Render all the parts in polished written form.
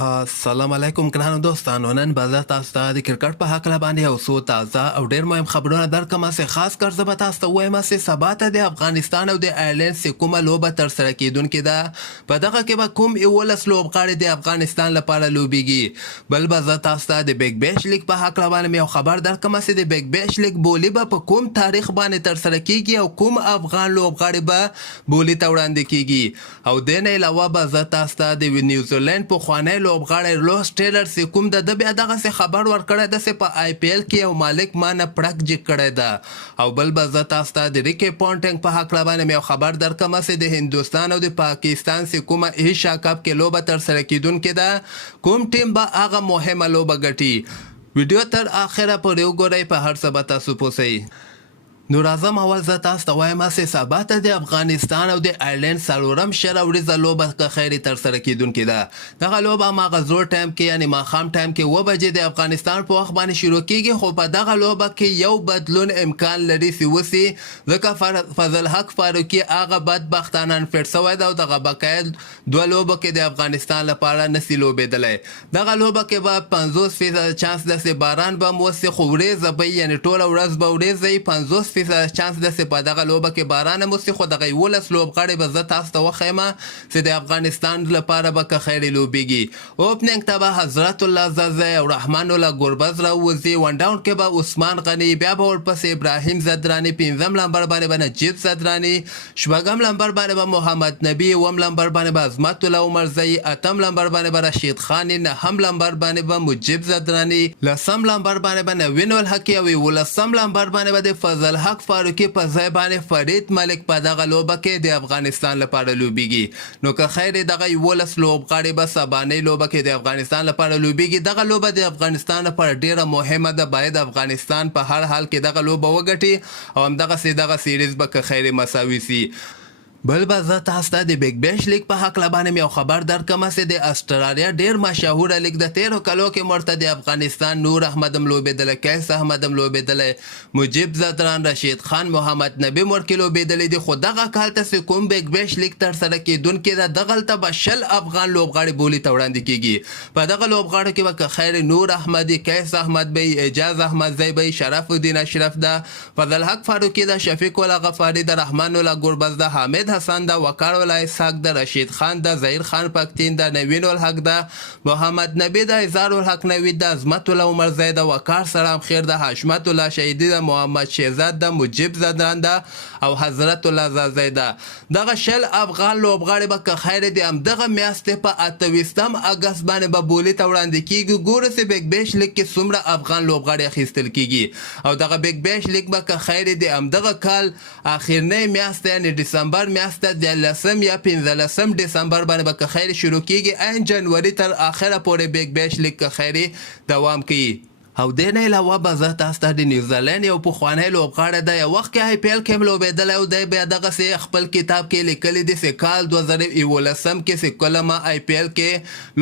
السلام علیکم ګرانو دوستانو. نن به زه تاسو ته د کرکټ په هکله باندې یو څو تازه او ډېر مهم خبرونه درکړم. خاص کر زه به تاسو ته وایم چې سبا ته د افغانستان او د آیرلینډ چې کومه لوبه ترسره کیدونکې ده، په دغه کې به کوم 11 لوبغاړي د افغانستان لپاره لوبیږي. بل به زه تاسو ته د بیګ بیش لیګ په هکله باندې یو خبر درکړم چې د بیګ بیش لیګ بولي به په کوم تاریخ باندې ترسره کیږي او کوم افغان لوبغاړي به بولي ته وړاندې کیږي. او د نه علاوه به زه تاسو ته د نیوزیلند پخوانی لوبغاړی روس ټیلر چې کوم د بیا دغسې خبر ورکړی ده چې په آی پی ایل کې یو مالک مانه پړک جګ کړی ده. او بل به زه تاسو ته د ریکی پونټنګ په هکله باندې یو خبر درکړم چې د هندوستان او د پاکستان چې کومه ایشیا کپ کې لوبه ترسره کیدونکې ده، کوم ټیم به هغه مهمه لوبه ګټي. ویډیو تر اخره پورې وګورئ، په هر څه به تاسو پوه شئ. نو راځم اول زه تاسو ته وایم چې سبا ته د افغانستان او د آیرلینډ څلورم شل ورځه لوبه که خیري ترسره کیدونکې ده. دغه لوبه هماغه زوړ ټایم کې یعنې ماښام ټایم کې 7 بجې د افغانستان په وخت باندې شروع کیږي. خو په دغه لوبه کې یو بدلون امکان لري چې وسي، ځکه فضل حق فاروقي هغه بدبختانه انفیټ شوی ده او دغه بقایا 2 لوبو کې د افغانستان لپاره نسي لوبېدلی. دغه لوبه کې به 50% چانس ده چې باران به هم وسي، خو ورېځه به یعنې ټوله ورځ به ورېځه 50% چانس ده چې په دغه لوبه کې باران هم وسي. خو دغه 11 لوبغاړي به زه تاسو ته وښیم چې د افغانستان لپاره به که خیري لوبیږي. اوپننګ ته به حضرت الله زازی او رحمان الله ګربز راوځي. ون ډاون کې به عثمان غني، بیا به ورپسې ابراهیم زدراني، 5م لمبر باندې به نجیب زدراني، 6م لمبر باندې به محمد نبی، 7م لمبر باندې به عظمت الله عمرزی، 8م لمبر باندې به رشید خان، 9م لمبر باندې به مجیب زدراني، 10م لمبر باندې به نوین الحق او 11م لمبر باندې به د فضل حق فاروقي په ځای باندې فرید ملک په دغه لوبه کې د افغانستان لپاره لوبیږي. نو که خیر دغه 11 لوبغاړي به سبانۍ لوبه کې د افغانستان لپاره لوبیږي. دغه لوبه د افغانستان لپاره ډیره مهمه ده. باید افغانستان په هر حال کې دغه لوبه وګټي او همدغسې دغه سیریز به که خیر مساوي سي. بل به زه تاسو ته د بیګ بیش لیګ په هکله باندې یو خبر درکړم چې د استرالیا ډېر مشهوره لیګ د 13 کلو کې ورته د افغانستان نور احمد هم لوبېدلی، قیس احمد هم لوبېدلی، مجیب زدران، رشید خان، محمد نبی ورکې لوبېدلی دي. خو دغه کال ته چې کوم بیګ بیش لیګ ترسره کیدونکې ده، دغلته به 20 افغان لوبغاړي بولي ته وړاندې کیږي. په دغه لوبغاړو کې به که خیر نور احمدي، قیس احمد بی، اعجاز احمدزی بی، شرف الدین اشرف ده، فضل حق فاروقي ده، شفیق الله غفاري ده، رحمان الله ګربز ده، حامد حسن ده، وقار الله اسحاق ده، رشید خان ده، ظهیر خان پکتین ده، نوین الحق ده، محمد نبی ده، اظهار الحق نوید ده، عظمت الله عمرزی ده، وقار سلام خیر ده، حشمت الله شهیدی ده، محمد شهزاد ده، مجیب زدران ده او حضرت الله زازی ده. دغه 20 افغان لوبغاړي به که خیر دي همدغه میاشتې په 28 اګست باندې به بولي ته وړاندې کیږي. ګوره چې بیګ بیش لیګ کې څومره افغان لوبغاړي اخیستل کیږي. او دغه بیګ بیش لیګ به که خیر دي همدغه کال اخرنۍ میاشته یعنې ډسمبر میاشته 10 یا 15 دسمبر باندې به که خیر شروع کیږي. عین جنوري تر اخره پورې بیګ بیش لیګ که خیري دوام کوي. او د نه علاوه به زه تاسو ته د نیوزیلند یو پخوانی لوبغاړی ده، یو وخت کې آی پی ایل کې هم لوبېدلی او دی بیا دغسې خپل کتاب کې لیکلی دي چې کال 2011 کې چې کله ما آی پی ایل کې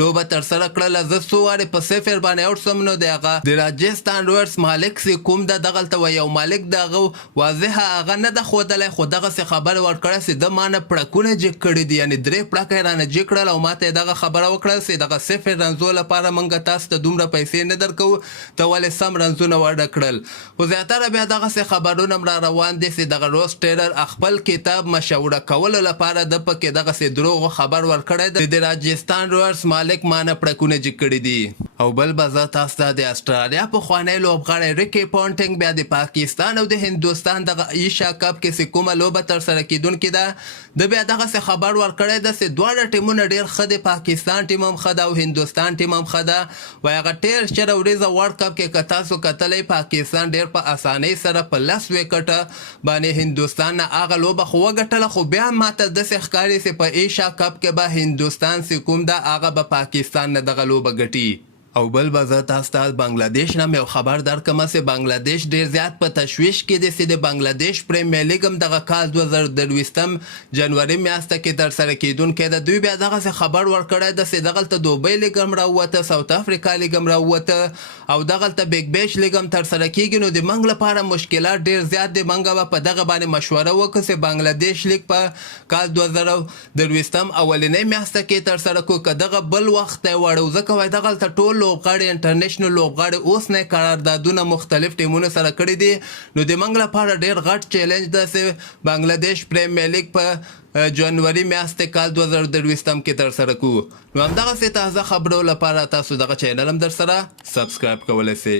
لوبه ترسره کړله، زه څو وارې په صفر باندې اوټ شوم. نو د هغه د راجستان رویلز مالک چې کوم ده دغلته و یو مالک د هغه واضحه هغه نه ده ښودلی، خو دغسې خبرې ورکړی چې ده ما نه پړکونه جګ کړي دي، یعنې 3 پړکه یې رانه جګ کړل او ما ته یې دغه خبره وکړل چې دغه صفر رنځو لپاره موږ تاسو ته دومره پیسې نه درکوو، ته ولې سم رنځونه ورډه کړل. خو زیاتره بیا دغسې خبرونه هم را روان دي چې دغه روس ټیلر خپل کتاب مشهوره کولو لپاره د پکې دغسې دروغو خبر ورکړی دی، د راجستان رویلز مالک مانه پړکونه جګ کړي دي. او بل به زه تاسو ته د استرالیا پخوانی لوبغاړی ریکی پونټنګ بیا د پاکستان او د هندوستان دغه ایشیا کپ کې چې کومه لوبه ترسره کیدونکې ده، د بیا دغسې خبر ورکړی ده چې دواړه ټیمونه ډېر ښه دي. پاکستان ټیم هم ښه ده او هندوستان ټیم هم ښه ده. وایي هغه ټیر چېرې ورځه ورلډ کپ کې که تاسو کتلی، پاکستان ډېر په اسانۍ سره په 10 وکټه باندې هندوستان نه هغه لوبه خو وګټله. خو بیا ماته داسې ښکاري چې په ایشیا کپ کې به هندوستان چې کوم ده هغه به پاکستان نه دغه لوبه ګټي. او بل به زه تاسو ته بنګلادیش نه یو خبر درکړم چې بنګلادیش ډېر زیات په تشویش کې دی چې د بنګلادیش پریمیر لیګ هم دغه کال 2023 جنوري میاشته کې ترسره کیدونکی ده. دوی بیا دغسې خبر ورکړی ده چې دغلته دوبۍ لیګ هم راووته، ساوت افریقا لیګ هم راووته او دغلته بیګ بیش لیګ هم ترسره کیږي. نو د موږ لپاره مشکلات ډېر زیات دي. موږ به په دغه باندې مشوره وکړو چې بنګلادیش لیګ په کال 2023 اولنۍ میاشته کې ترسره کړو، که دغه بل وخت دی وړو ځکه وایي دغلته ټول لوبغاړي انټرنیشنل لوبغاړي اوس نه قراردادونه مختلف ټیمونو سره کړي دي. نو د موږ لپاره ډېر غټ چیلنج ده چې بنګلادیش پریمیر لیګ په جنوري میاشتې کال 2023 کې ترسره کړو. نو همدغسې تازه خبرو لپاره تاسو دغه چینل هم در سره سبسکرایب کولی سئ.